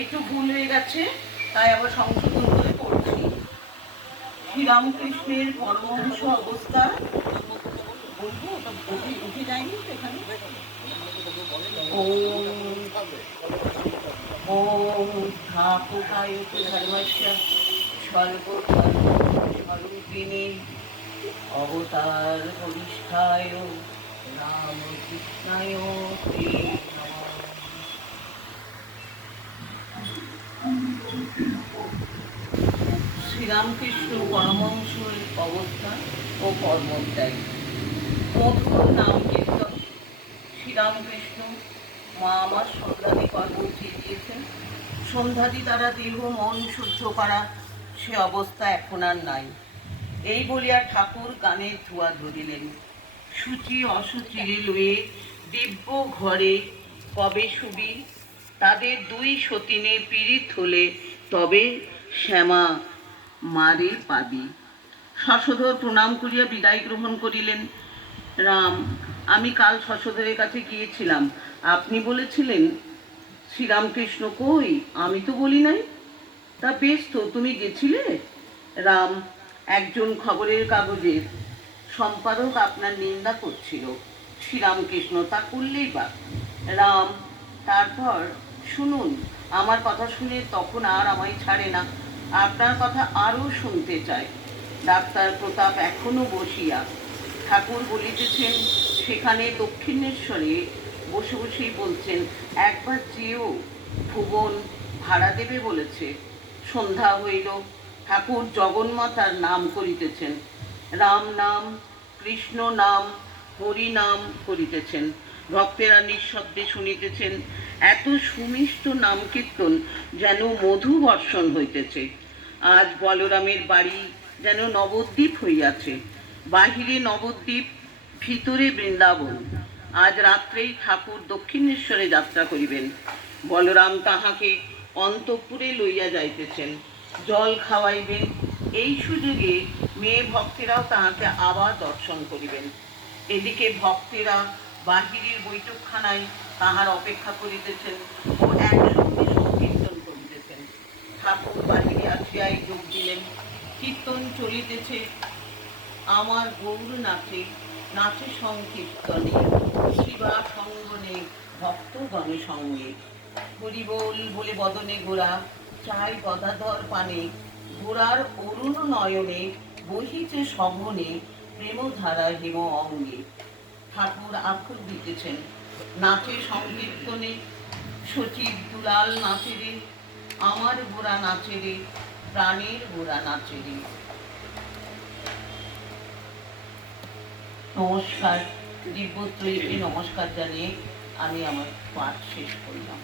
একটু ভুল হয়ে গেছে, তাই আবার সংশোধন করে পড়ছি শ্রীরামকৃষ্ণের পরমহংস অবস্থা। বলব যায়নি স্বরূপিণী অবতার বরিষ্ঠায় রামকৃষ্ণায় তে নমঃ শ্রীরামকৃষ্ণ পরমহংসের অবস্থান ও কর্মত্যাগ। মধুর নাম কীর্তন। শ্রীরামকৃষ্ণ মা আমার সন্ধ্যাদি কর্ম দিয়েছেন। সন্ধ্যাদি দ্বারা দেহ, মন শুদ্ধ করা সে অবস্থা এখন আর নাই। এই বলিয়া ঠাকুর গানের ধোয়া ধরিলেন। সূচি অসুচিরে লয়ে দিব্য ঘরে কবে শুবি তাদের দুই সতীনে পীড়িত হলে তবে শ্যামা মারে পাবি। শশধর প্রণাম করিয়া বিদায় গ্রহণ করিলেন। রাম, আমি কাল শশধরের কাছে গিয়েছিলাম। আপনি বলেছিলেন, শ্রীরামকৃষ্ণ কই? আমি তো বলি নাই। তা বেশ তো, তুমি গেছিলে? রাম, একজন খবরের কাগজের সম্পাদক আপনার নিন্দা করছিল। শ্রীরামকৃষ্ণ তা করলেই বা। রাম, তারপর শুনুন, আমার কথা শুনে তখন আর আমায় ছাড়ে না। আপনার কথা আরও শুনতে চায় ডাক্তার প্রতাপ এখনও বসিয়া ঠাকুর বলিতেছেন, সেখানে দক্ষিণেশ্বরে বসে বসেই বলছেন, একবার যেও, ভুবন ভাড়া দেবে বলেছে। সন্ধ্যা হইল, ঠাকুর জগন্মাতার নাম করিতেছেন। রাম নাম, কৃষ্ণ নাম, হরি নাম করিতেছেন। ভক্তেরা নিঃশব্দে শুনিতেছেন, এত সুমিষ্ট নাম কীর্তন যেন মধু বর্ষণ হইতেছে। আজ বলরামের বাড়ি যেন নবদ্বীপ হইয়াছে। বাহিরে নবদ্বীপ, ভিতরে বৃন্দাবন। আজ রাত্রেই ঠাকুর দক্ষিণেশ্বরে যাত্রা করিবেন। বলরাম তাহাকে অন্তঃপুরে লইয়া যাইতেছেন। জল খাওয়াইবেন। এই সুযোগে মেয়ে ভক্তেরাও তাহাকে আবার দর্শন করিবেন। এদিকে ভক্তেরা বাহিরের বৈঠকখানায় তাহার অপেক্ষা করিতেছেন ও একসঙ্গে সংকীর্তন করিতেছেন। ঠাকুর বাহিরে আসিয়াই যোগ দিলেন। কীর্তন চলিতেছে। আমার গৌর নাচে নাচে সংকীর্তনে, শিবা সঙ্গনে ভক্তগণে সঙ্গে। হরিবোল বলে বদনে গোড়া চাই গদাধর পানে। গোড়ার অরুণ নয়নে বহিছে সঘনে প্রেমধারা হেম অঙ্গে। ঠাকুর আখর দিতেছেন। নাচে সংকীর্তনে সচিব দুলাল নাচে রে আমার গোড়া নাচে রে প্রাণের গোড়া নাচে রে নমস্কার, দিব্যত্রয়ীকে নমস্কার জানিয়ে আমি আমার পাঠ শেষ করলাম।